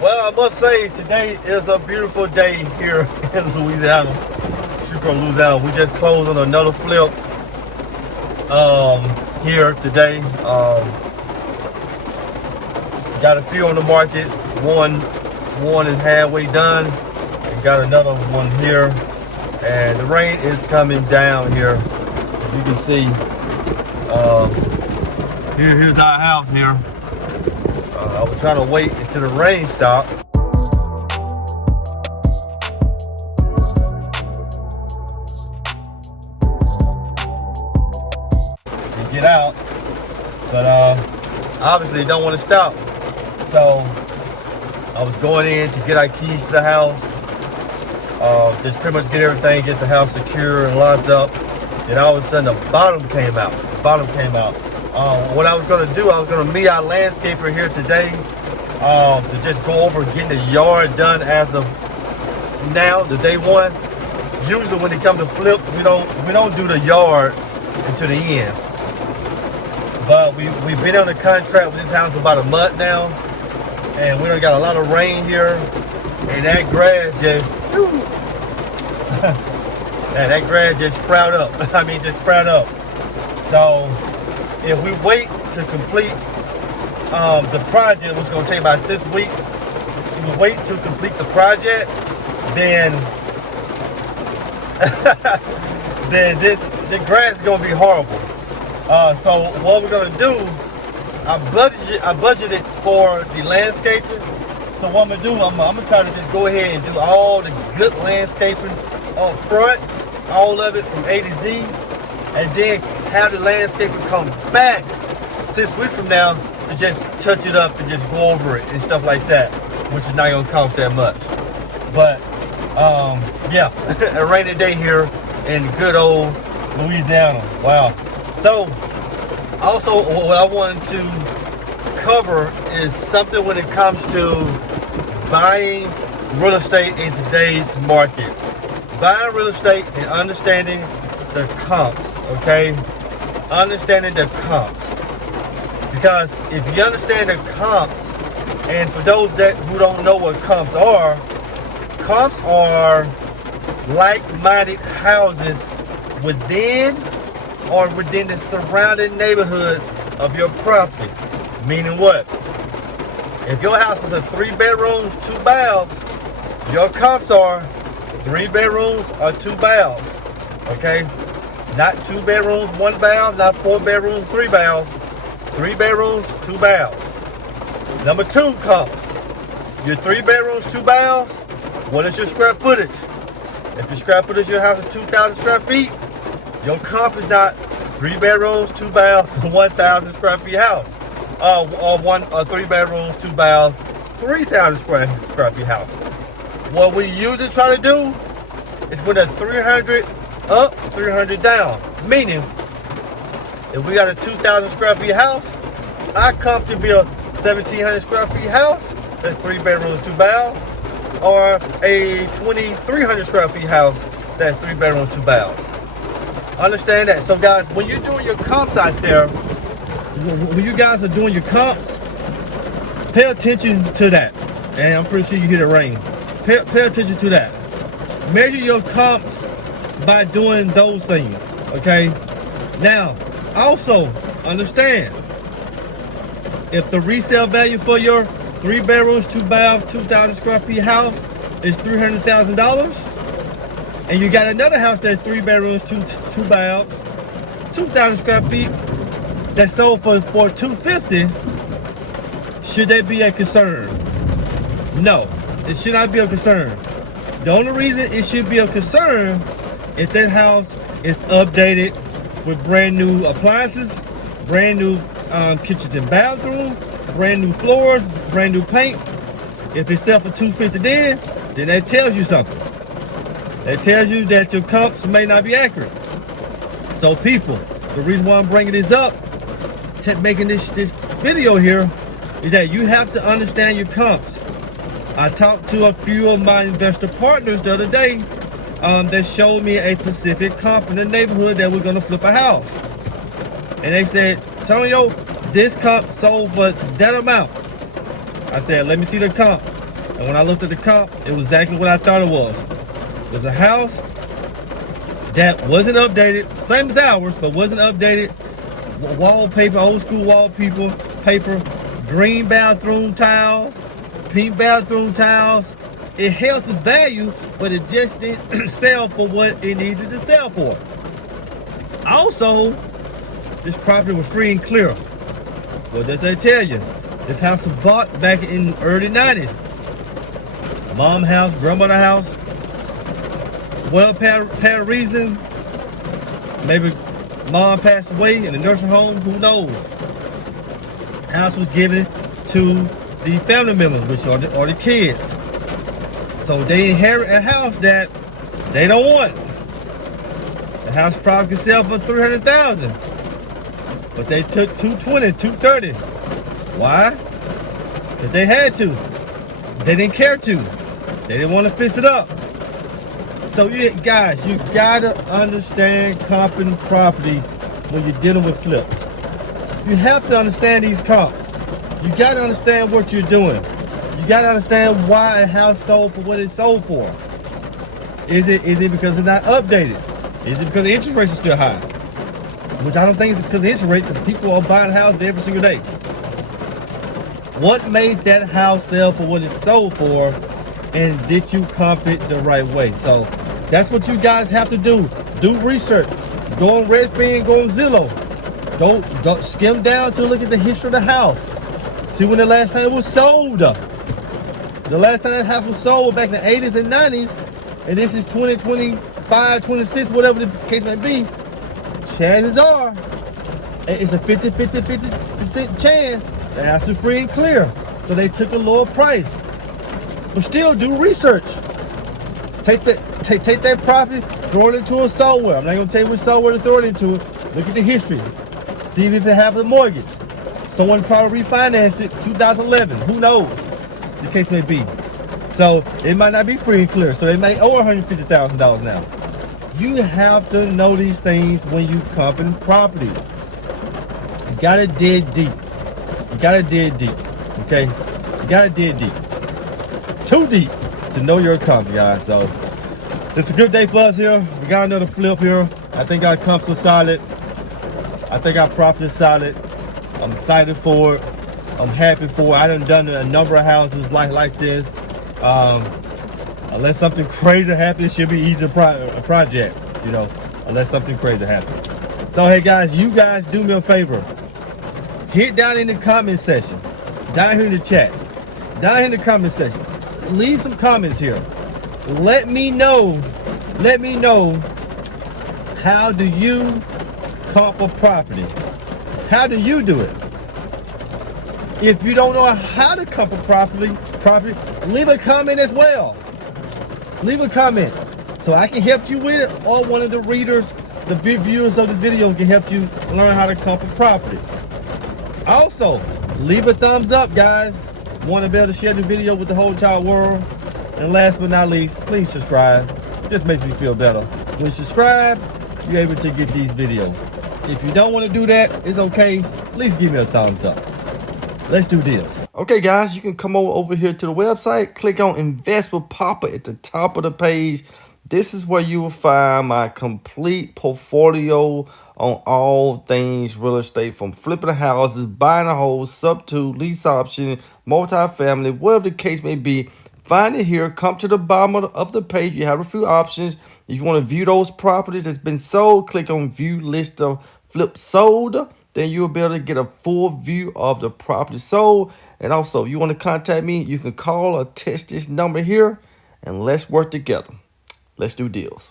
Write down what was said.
Well, I must say today is a beautiful day here in Louisiana. Louisiana. We just closed on another flip here today. Got a few on the market. One is halfway done, and got another one here. And the rain is coming down here. You can see. Here's our house here. I was trying to wait until the rain stopped. To get out, but obviously don't want to stop. So I was going in to get our keys to the house. Just pretty much get everything, get the house secure and locked up. And all of a sudden the bottom came out. What I was gonna do, I was gonna meet our landscaper here today to just go over getting the yard done as of now, the day one. Usually when it comes to flips, we don't do the yard until the end. But we've been on a contract with this house for about a month now, and we done got a lot of rain here, and that grass just that grass just sprout up. Just sprout up. So if we wait to complete the project, which is going to take about 6 weeks, if we wait to complete the project, then the grass is going to be horrible. So what we're going to do, I budgeted for the landscaping. So what I'm going to do, I'm going to try to just go ahead and do all the good landscaping up front, all of it from A to Z, and then have the landscaper come back 6 weeks from now to just touch it up and just go over it and stuff like that, which is not gonna cost that much. But yeah, a rainy day here in good old Louisiana. Wow. So also what I wanted to cover is something when it comes to buying real estate in today's market. Buying real estate and understanding the comps, okay? Understanding the comps. Because if you understand the comps, and for those who don't know what comps are like-minded houses within the surrounding neighborhoods of your property. Meaning what? If your house is a 3 bedrooms, 2 baths, your comps are 3 bedrooms or 2 baths. Okay? Not 2 bedrooms, 1 bath, not 4 bedrooms, 3 baths. 3 bedrooms, 2 baths. Number 2 comp. Your 3 bedrooms, 2 baths. What is your square footage? If your square footage of your house is 2,000 square feet, your comp is not 3 bedrooms, 2 baths, 1,000 square feet house. Or 3 bedrooms, 2 baths, 3,000 square feet house. What we usually try to do is when a 300 up, 300 down. Meaning, if we got a 2,000 square feet house, our comp could be a 1,700 square feet house, that's 3 bedrooms, 2 baths, or a 2,300 square feet house, that's 3 bedrooms, 2 baths. Understand that. So guys, when you're doing your comps out there, when you guys are doing your comps, pay attention to that. And I'm pretty sure you hear the rain. Pay attention to that. Measure your comps by doing those things, okay? Now, also understand, if the resale value for your 3 bedrooms, 2 baths, 2,000 square feet house is $300,000, and you got another house that's 3 bedrooms, 2 baths, 2,000 square feet that sold for $250, should that be a concern? No, it should not be a concern. The only reason it should be a concern if that house is updated with brand new appliances, brand new kitchens and bathroom, brand new floors, brand new paint. If it's sell for $250 then that tells you something. That tells you that your comps may not be accurate. So people, the reason why I'm bringing this up, making this video here, is that you have to understand your comps. I talked to a few of my investor partners the other day that showed me a specific comp in the neighborhood that we're gonna flip a house. And they said, Antonio, this comp sold for that amount. I said, let me see the comp. And when I looked at the comp, it was exactly what I thought it was. It was a house that wasn't updated, same as ours, but wasn't updated. Wallpaper, old school wallpaper, green bathroom tiles, pink bathroom tiles. It held its value, but it just didn't sell for what it needed to sell for. Also, this property was free and clear. What does that tell you? This house was bought back in the early 90s. Mom house, grandmother house. What apparent reason? Maybe mom passed away in a nursing home, who knows? House was given to the family members, which are the kids. So they inherit a house that they don't want. The house probably could sell for $300,000. But they took $220,000, $230,000. Why? Because they had to. They didn't care to. They didn't want to fix it up. So you guys, you gotta understand comping properties when you're dealing with flips. You have to understand these comps. You gotta understand what you're doing. You gotta understand why a house sold for what it sold for. Is it because it's not updated? Is it because the interest rates are still high? Which I don't think it's because of interest rates, because people are buying houses every single day. What made that house sell for what it sold for, and did you comp it the right way? So that's what you guys have to do. Do research. Go on Redfin, go on Zillow. Go skim down to look at the history of the house. See when the last time it was sold. The last time that house was sold back in the 80s and 90s, and this is 2025, 26, whatever the case may be, chances are it's a 50% chance the house is free and clear. So they took a lower price. But still do research. Take that property, throw it into a software. I'm not gonna tell you which software to throw it into. Look at the history. See if it has a mortgage. Someone probably refinanced it 2011. Who knows? The case may be. So it might not be free and clear. So they may owe $150,000 now. You have to know these things when you comping properties. You gotta dig deep. You gotta dig deep. Okay? You gotta dig deep. Too deep to know your comp, guys. So it's a good day for us here. We got another flip here. I think our comps are solid. I think our property is solid. I'm excited for it. I'm happy for it. I done a number of houses like this. Unless something crazy happens, it should be easy a project, you know, unless something crazy happens. So hey guys, you guys do me a favor. Hit down in the comment section, down here in the chat, down here in the comment section. Leave some comments here. Let me know how do you comp a property? How do you do it? If you don't know how to comp a property, leave a comment as well. Leave a comment so I can help you with it, or one of the readers, the viewers of this video can help you learn how to comp a property. Also, leave a thumbs up, guys. Want to be able to share the video with the whole entire world. And last but not least, please subscribe. It just makes me feel better. When you subscribe, you're able to get these videos. If you don't want to do that, it's okay. At least give me a thumbs up. Let's do this. Okay, guys, you can come over here to the website. Click on Invest with Poppa at the top of the page. This is where you will find my complete portfolio on all things real estate, from flipping houses, buying a home, sub-2, lease option, multifamily, whatever the case may be. Find it here. Come to the bottom of the page. You have a few options. If you want to view those properties that's been sold, click on View List of Flip Sold. Then you'll be able to get a full view of the property sold. And also, you want to contact me, you can call or text this number here, and let's work together. Let's do deals.